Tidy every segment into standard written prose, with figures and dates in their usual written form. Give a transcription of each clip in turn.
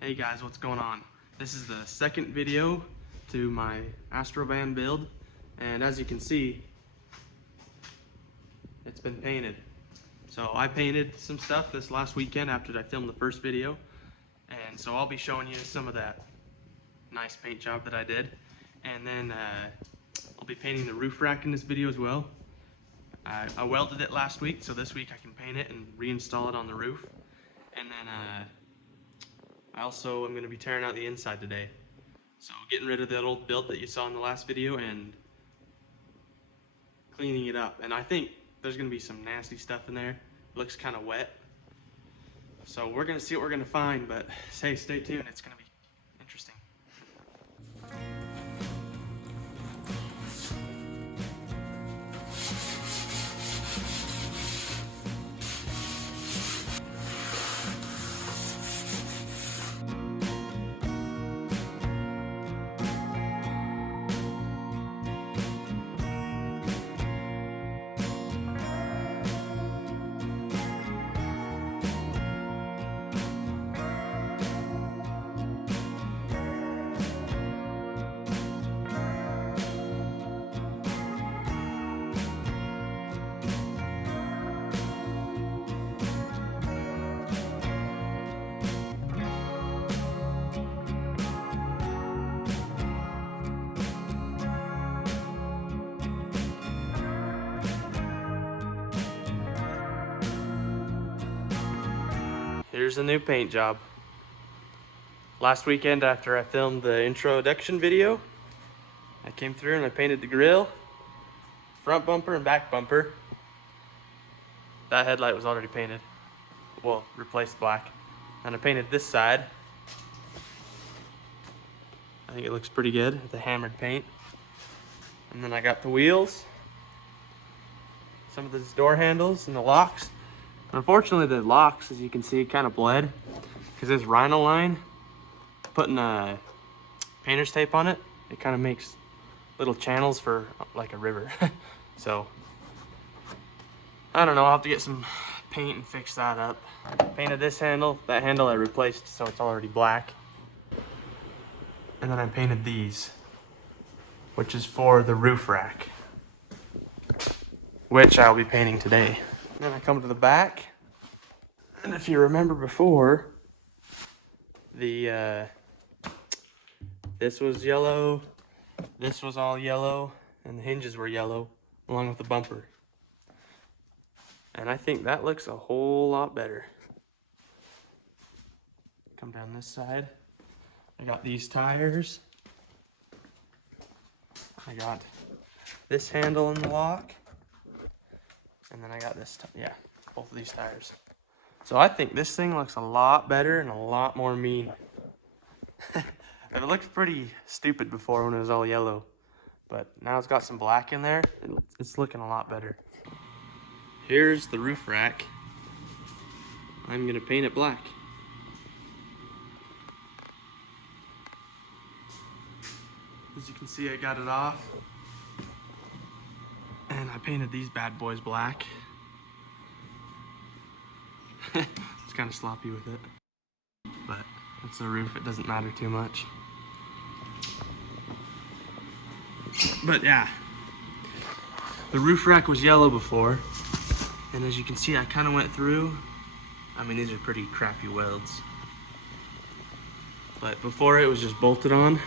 Hey guys, what's going on? This is the second video to my Astro Van build, and as you can see, it's been painted. So I painted some stuff this last weekend after I filmed the first video, and so I'll be showing you some of that nice paint job that I did. And then I'll be painting the roof rack in this video as well. I welded it last week, so this week I can paint it and reinstall it on the roof. And then I also am going to be tearing out the inside today. So getting rid of that old build that you saw in the last video and cleaning it up. And I think there's going to be some nasty stuff in there. It looks kind of wet. So we're going to see what we're going to find, but hey, stay tuned. It's going to be interesting. Here's a new paint job. Last weekend after I filmed the introduction video, I came through and I painted the grill, front bumper and back bumper. That headlight was already painted. Well, replaced black. And I painted this side. I think it looks pretty good with the hammered paint. And then I got the wheels, some of these door handles and the locks. Unfortunately, the locks, as you can see, kind of bled because this rhino line, putting a painter's tape on it, it kind of makes little channels for like a river. So I don't know, I'll have to get some paint and fix that up. Painted this handle, that handle I replaced, so it's already black. And then I painted these, which is for the roof rack, which I'll be painting today. Then I come to the back, and if you remember before, this was yellow, this was all yellow, and the hinges were yellow, along with the bumper. And I think that looks a whole lot better. Come down this side. I got these tires. I got this handle in the lock. And then I got this, yeah, both of these tires. So I think this thing looks a lot better and a lot more mean. It looked pretty stupid before when it was all yellow. But now it's got some black in there. It's looking a lot better. Here's the roof rack. I'm gonna paint it black. As you can see, I got it off. And I painted these bad boys black. It's kind of sloppy with it. But it's the roof, it doesn't matter too much. But yeah, the roof rack was yellow before. And as you can see, I kind of went through. I mean, these are pretty crappy welds. But before it was just bolted on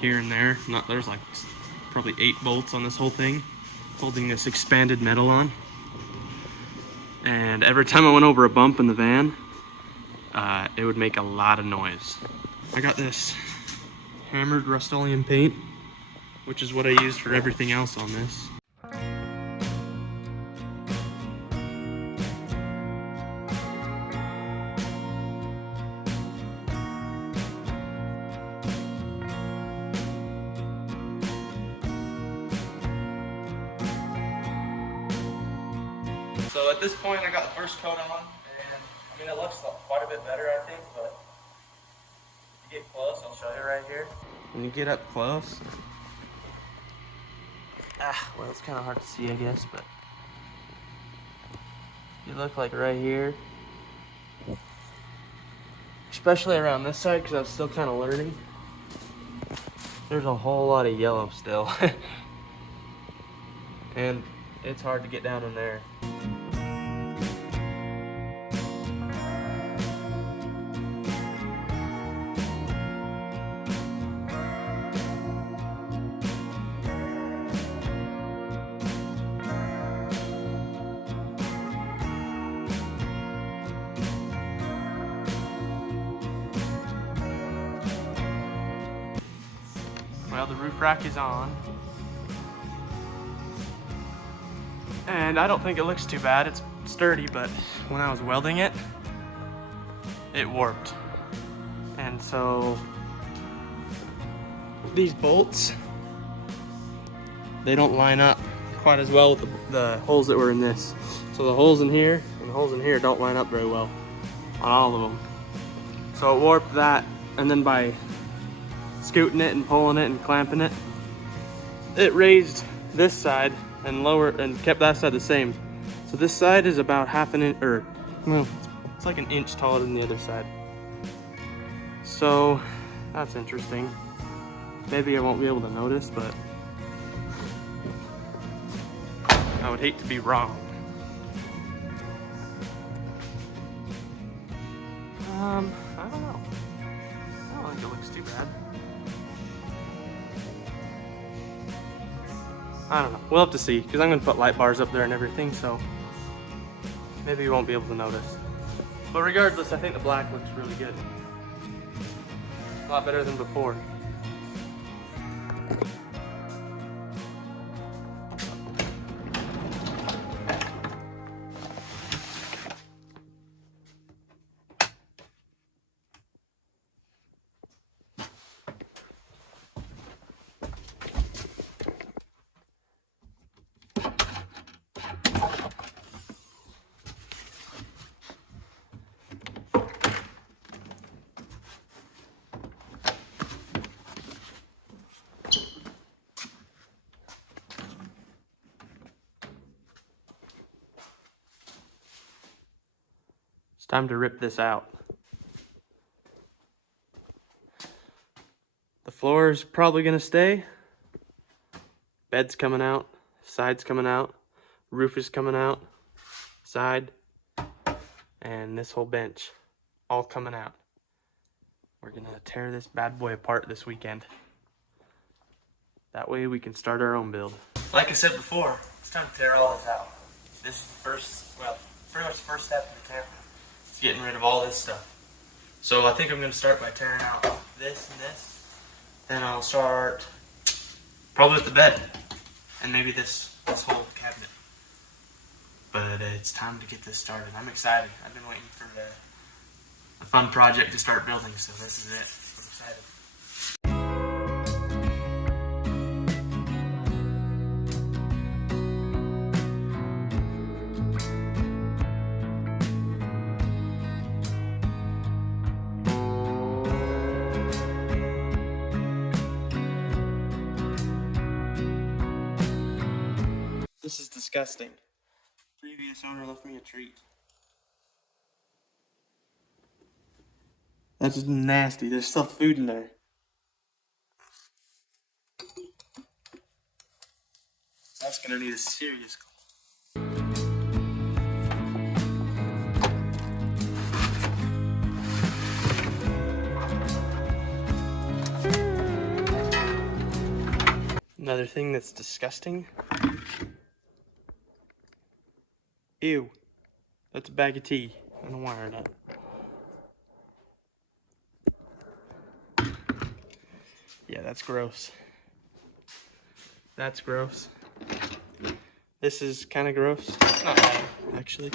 here and there. There's like probably 8 bolts on this whole thing, holding this expanded metal on. And every time I went over a bump in the van, it would make a lot of noise. I got this hammered Rust-Oleum paint, which is what I used for everything else on this. So at this point, I got the first coat on, and I mean, it looks quite a bit better, I think, but if you get close, I'll show you right here. When you get up close, well, it's kind of hard to see, I guess, but you look like right here, especially around this side because I was still kind of learning. There's a whole lot of yellow still. And it's hard to get down in there. Well, the roof rack is on. And I don't think it looks too bad. It's sturdy, but when I was welding it, it warped. And so these bolts, they don't line up quite as well with the holes that were in this. So the holes in here and the holes in here don't line up very well on all of them. So it warped that, and then by scooting it and pulling it and clamping it, it raised this side and lower and kept that side the same. So this side is about half an inch, or well, it's like an inch taller than the other side. So that's interesting. Maybe I won't be able to notice, but I would hate to be wrong. I don't know. I don't think it looks too bad. I don't know. We'll have to see, because I'm going to put light bars up there and everything, so maybe you won't be able to notice. But regardless, I think the black looks really good. A lot better than before. It's time to rip this out. The floor is probably gonna stay. Bed's coming out, side's coming out, roof is coming out, side, and this whole bench, all coming out. We're gonna tear this bad boy apart this weekend. That way we can start our own build. Like I said before, it's time to tear all this out. This is the pretty much the first step in the camper. It's getting rid of all this stuff. So I think I'm gonna start by tearing out this and this. Then I'll start probably with the bed and maybe this whole cabinet. But it's time to get this started. I'm excited. I've been waiting for a fun project to start building, so this is it. I'm excited. This is disgusting. Previous owner left me a treat. That's just nasty. There's still food in there. That's gonna need a serious call. Another thing that's disgusting. Ew. That's a bag of tea and a wire nut. Yeah, that's gross. That's gross. This is kind of gross. It's not bad, actually.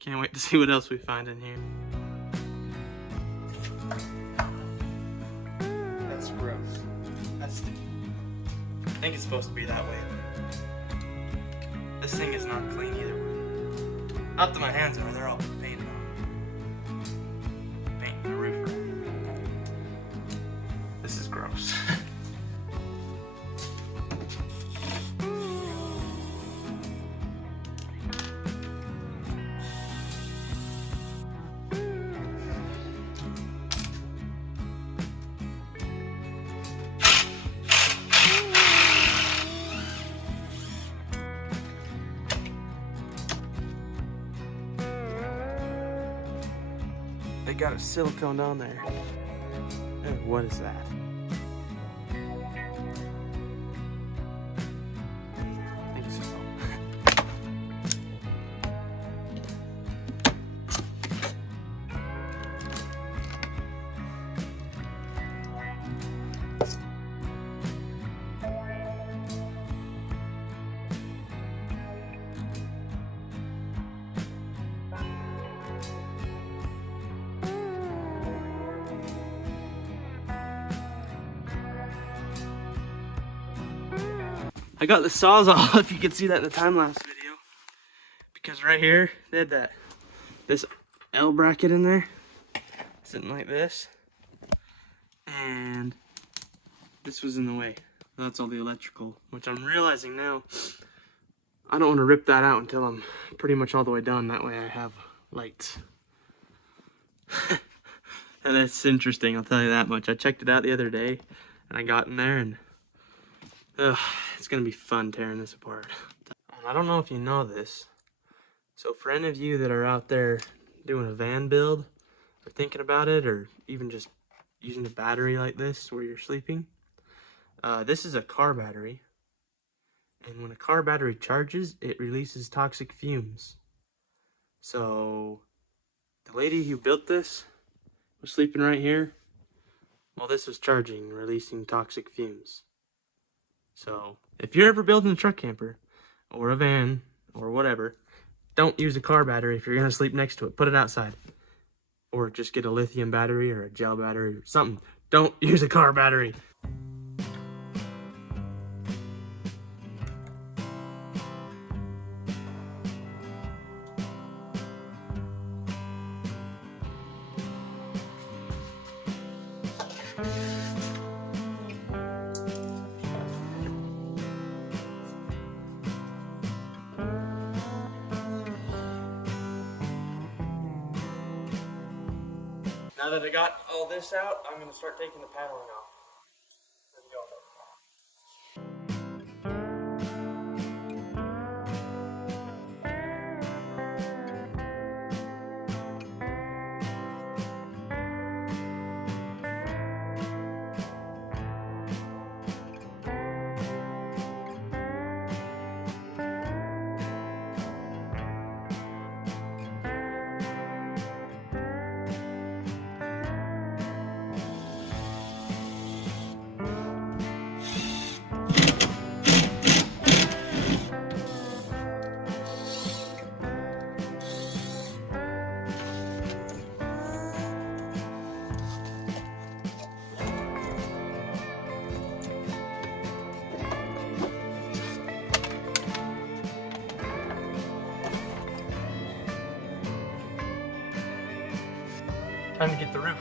Can't wait to see what else we find in here. That's gross. That's sticky. I think it's supposed to be that way. This thing is not clean either way. Not that my hands are, they're all painted on. Paint the roof. This is gross. They got a silicone on there. Oh, what is that? I think so. I got the Sawzall, if you can see that in the time-lapse video, because right here they had this L bracket in there, sitting like this, and this was in the way. That's all the electrical, which I'm realizing now I don't want to rip that out until I'm pretty much all the way done. That way I have lights. And that's interesting, I'll tell you that much. I checked it out the other day, and I got in there, and it's gonna be fun tearing this apart. I don't know if you know this, so for any of you that are out there doing a van build, or thinking about it, or even just using a battery like this where you're sleeping, this is a car battery, and when a car battery charges, it releases toxic fumes. So the lady who built this was sleeping right here while this was charging, releasing toxic fumes. So if you're ever building a truck camper or a van or whatever, don't use a car battery if you're gonna sleep next to it. Put it outside, or just get a lithium battery or a gel battery or something. Don't use a car battery. Now that I got all this out, I'm going to start taking the paneling off. Let's go. Time to get the roof.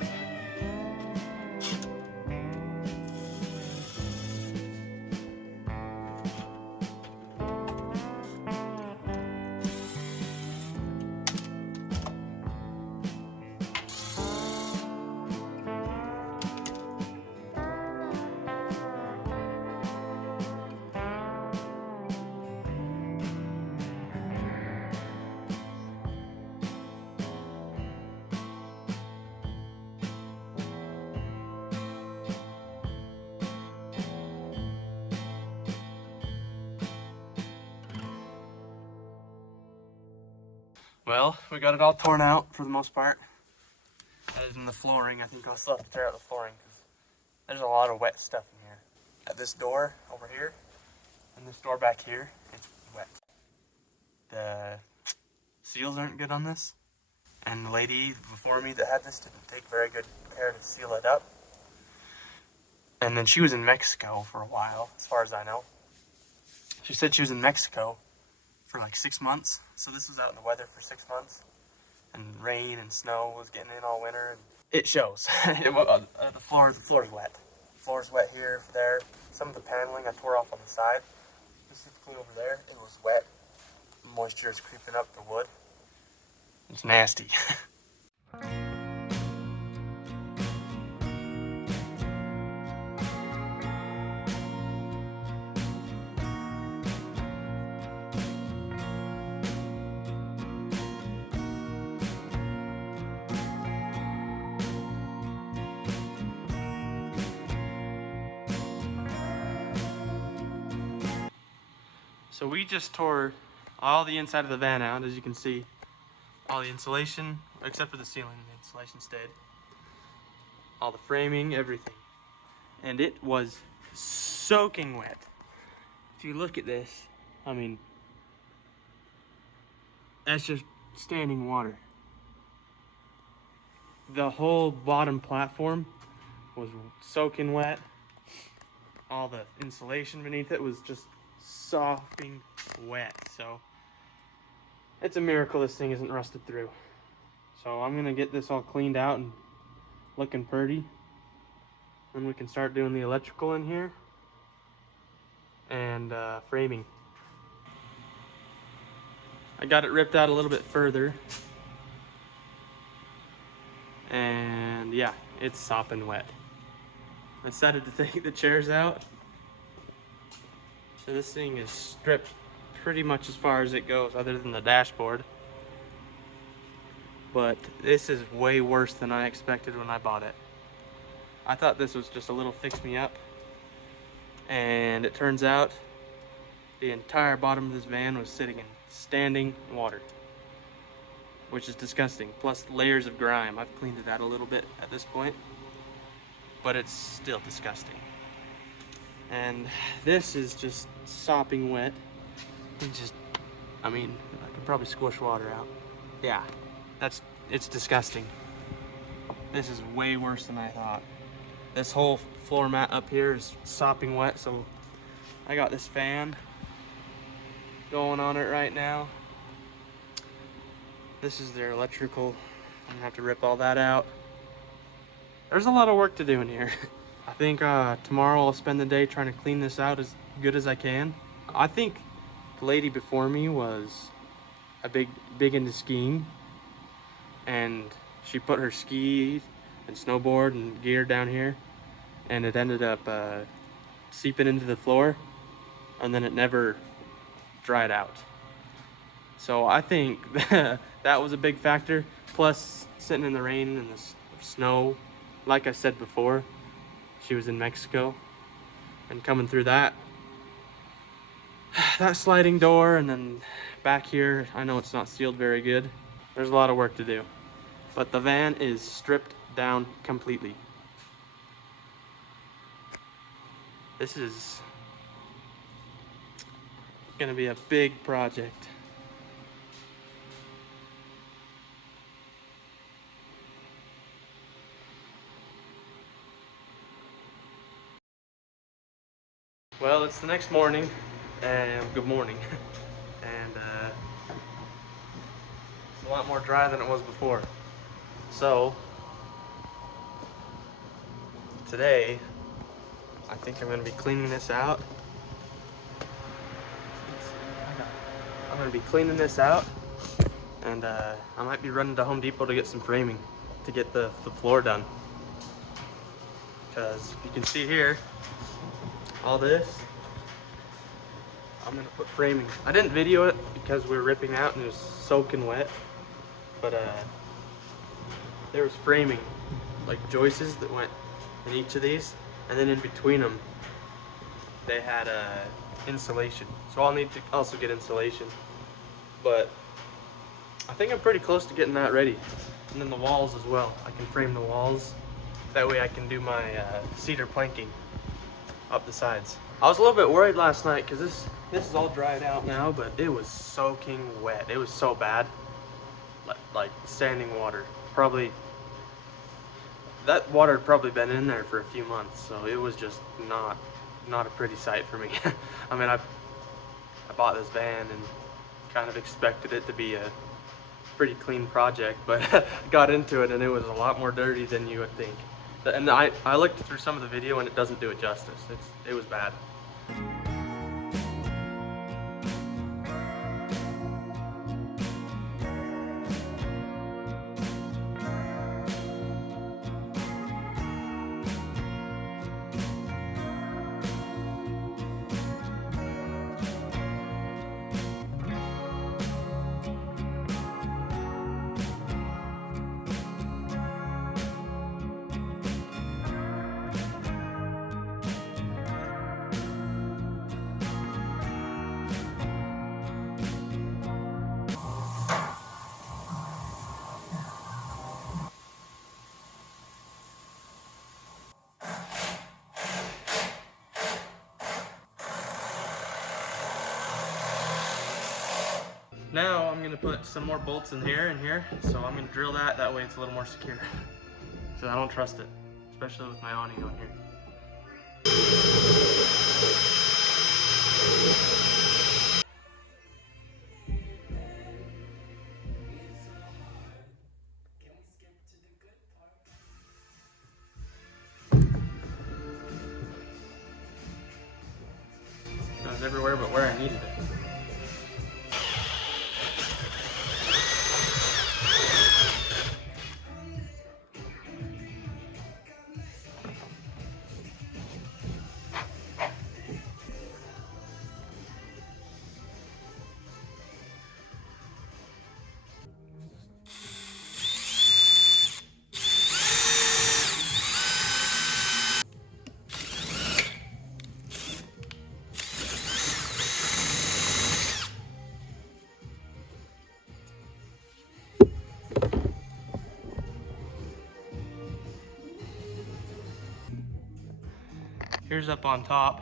Well, we got it all torn out for the most part. Other than the flooring, I think I'll still have to tear out the flooring because there's a lot of wet stuff in here. At this door over here and this door back here, it's wet. The seals aren't good on this, and the lady before me that had this didn't take very good care to seal it up. And then she was in Mexico for a while, as far as I know. She said she was in Mexico for like 6 months, so this was out in the weather for 6 months, and rain and snow was getting in all winter, and it shows. The floor's wet. The floor's wet here, there. Some of the paneling I tore off on the side, specifically over there, it was wet. Moisture is creeping up the wood. It's nasty. So we just tore all the inside of the van out, as you can see. All the insulation, except for the ceiling, the insulation stayed. All the framing, everything. And it was soaking wet. If you look at this, I mean, that's just standing water. The whole bottom platform was soaking wet. All the insulation beneath it was just sopping wet. So it's a miracle this thing isn't rusted through. So I'm gonna get this all cleaned out and looking pretty. Then we can start doing the electrical in here and framing. I got it ripped out a little bit further. And yeah, it's sopping wet. I decided to take the chairs out. So this thing is stripped pretty much as far as it goes, other than the dashboard. But this is way worse than I expected when I bought it. I thought this was just a little fix-me-up. And it turns out the entire bottom of this van was sitting in standing water, which is disgusting. Plus layers of grime. I've cleaned it out a little bit at this point, but it's still disgusting. And this is just sopping wet. I mean, I could probably squish water out. Yeah, it's disgusting. This is way worse than I thought. This whole floor mat up here is sopping wet, so I got this fan going on it right now. This is their electrical. I'm gonna have to rip all that out. There's a lot of work to do in here. I think tomorrow I'll spend the day trying to clean this out as good as I can. I think the lady before me was a big into skiing, and she put her skis and snowboard and gear down here, and it ended up seeping into the floor, and then it never dried out. So I think that was a big factor. Plus sitting in the rain and the snow, like I said before, she was in Mexico, and coming through that sliding door, and then back here, I know it's not sealed very good. There's a lot of work to do, but the van is stripped down completely. This is gonna be a big project. Well, it's the next morning, and good morning, and it's a lot more dry than it was before. So today, I think I'm gonna be cleaning this out. I'm gonna be cleaning this out, and I might be running to Home Depot to get some framing to get the floor done. Because you can see here, all this, I'm gonna put framing. I didn't video it because we were ripping out and it was soaking wet, but there was framing, like joists that went in each of these, and then in between them they had insulation. So I'll need to also get insulation, but I think I'm pretty close to getting that ready. And then the walls as well. I can frame the walls. That way I can do my cedar planking up the sides. I was a little bit worried last night because this is all dried out now, but it was soaking wet. It was so bad, like standing water. Probably that water had probably been in there for a few months, so it was just not a pretty sight for me. I mean, I bought this van and kind of expected it to be a pretty clean project, but got into it and it was a lot more dirty than you would think. And I looked through some of the video and it doesn't do it justice. It was bad. Now I'm gonna put some more bolts in here and here, so I'm gonna drill that way it's a little more secure. So I don't trust it, especially with my awning on here. It was everywhere but where I needed it. Here's up on top.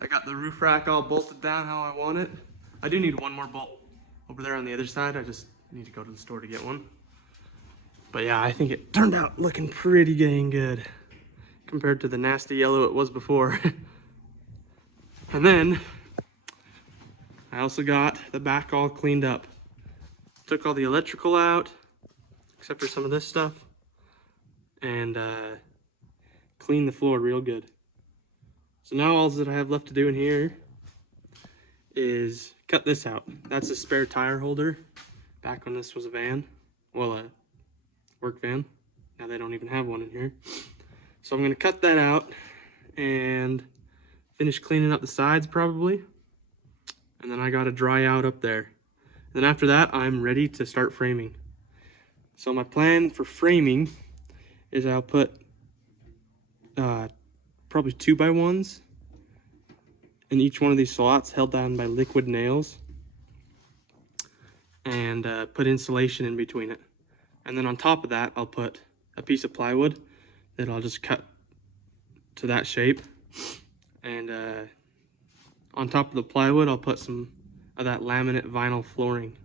I got the roof rack all bolted down how I want it. I do need one more bolt over there on the other side. I just need to go to the store to get one. But yeah, I think it turned out looking pretty dang good compared to the nasty yellow it was before. And then I also got the back all cleaned up. Took all the electrical out, except for some of this stuff, and cleaned the floor real good. So now all that I have left to do in here is cut this out. That's a spare tire holder back when this was a van, well, a work van. Now they don't even have one in here. So I'm gonna cut that out and finish cleaning up the sides probably. And then I gotta dry out up there. Then after that, I'm ready to start framing. So my plan for framing is I'll put probably 2x1s in each one of these slots held down by liquid nails, and put insulation in between it. And then on top of that, I'll put a piece of plywood that I'll just cut to that shape. And on top of the plywood, I'll put some of that laminate vinyl flooring.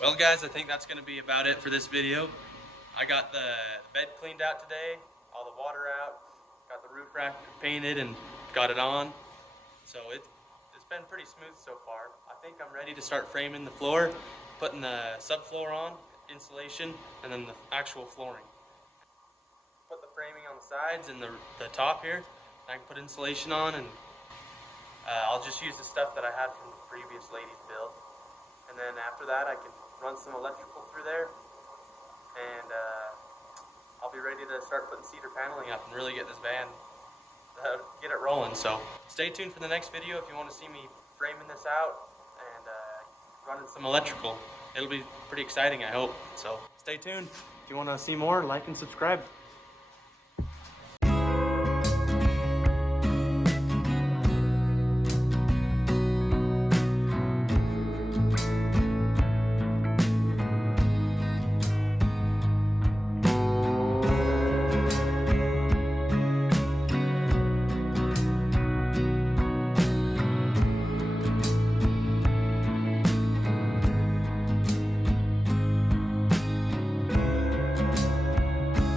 Well guys, I think that's going to be about it for this video. I got the bed cleaned out today, all the water out, got the roof rack painted and got it on. So it's been pretty smooth so far. I think I'm ready to start framing the floor, putting the subfloor on, insulation, and then the actual flooring. Put the framing on the sides and the top here. I can put insulation on, and I'll just use the stuff that I had from the previous lady's build. And then after that I can run some electrical through there, and I'll be ready to start putting cedar paneling up and really get this van, get it rolling. So stay tuned for the next video if you want to see me framing this out and running some electrical. It'll be pretty exciting, I hope. So stay tuned. If you want to see more, like and subscribe.